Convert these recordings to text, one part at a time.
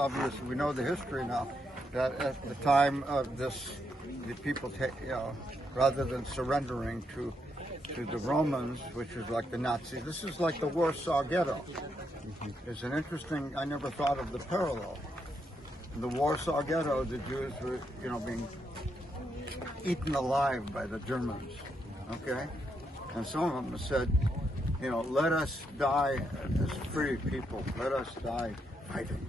obviously we know the history now, that at the time of this, the people, rather than surrendering to the Romans, which was like the Nazis, this is like the Warsaw Ghetto. It's an interesting, I never thought of the parallel. In the Warsaw Ghetto, the Jews were, being eaten alive by the Germans, okay? And some of them said, let us die as free people. Let us die fighting.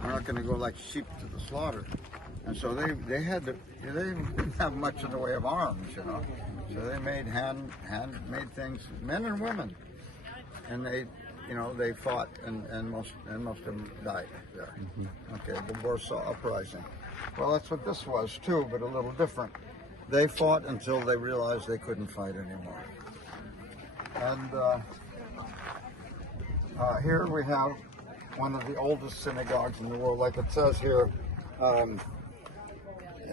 We're not going to go like sheep to the slaughter. And so they didn't have much in the way of arms, So they made handmade things, men and women, and they fought, and most of them died there. Okay, the Warsaw Uprising. Well, that's what this was too, but a little different. They fought until they realized they couldn't fight anymore. And here we have one of the oldest synagogues in the world. Like it says here,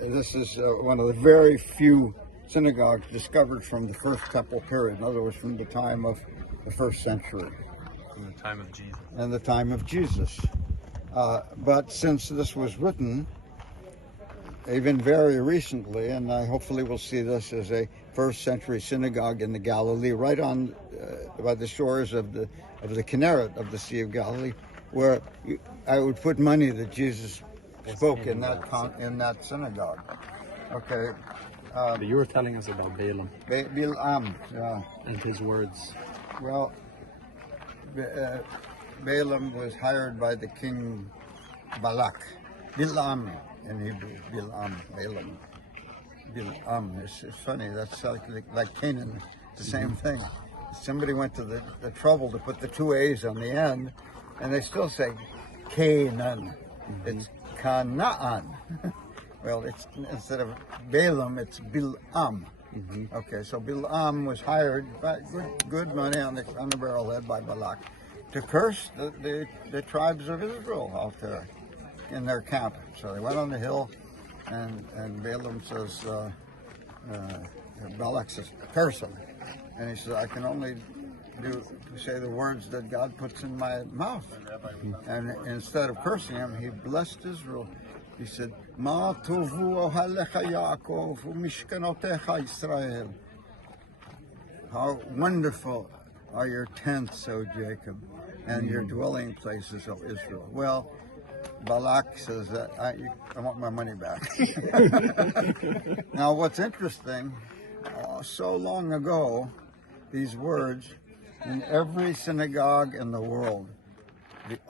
this is one of the very few synagogues discovered from the first temple period. In other words, from the time of the first century. From the time of Jesus. And the time of Jesus. But since this was written, even very recently, and hopefully we'll see this as a first century synagogue in the Galilee, right on by the shores of the Kinneret of the Sea of Galilee, where I would put money that Jesus spoke in that synagogue. Okay. But you were telling us about Balaam. Bilam, yeah. And his words. Well, Balaam was hired by the king Balak. Bilam in Hebrew, Balaam. Bilam. It's funny, that's like Canaan, the same thing. Somebody went to the trouble to put the two A's on the end, and they still say Canaan. It's Canaan. Well, it's instead of Balaam, it's Bilam. Okay, so Bilam was hired by good money on the barrelhead by Balak to curse the tribes of Israel out there in their camp. So they went on the hill, and Balaam says, Balak says, curse him. And he says, I can only say the words that God puts in my mouth. And instead of cursing him, he blessed Israel. He said, Ma tovu ohalecha Yaakov u'mishkanotecha Yisrael. How wonderful are your tents, O Jacob, and your dwelling places, O Israel. Well, Balak says that I want my money back. Now, what's interesting, so long ago, these words, in every synagogue in the world, it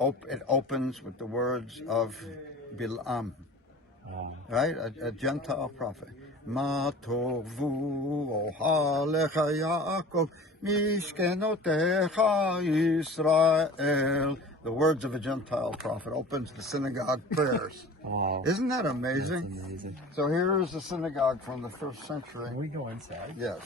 opens with the words of Bilam, right? A Gentile prophet. Ma tovu ohalecha Yaakov mishkenotecha Yisrael. The words of a Gentile prophet opens the synagogue prayers. Wow. Isn't that amazing? That's amazing. So here is the synagogue from the first century. Can we go inside? Yes.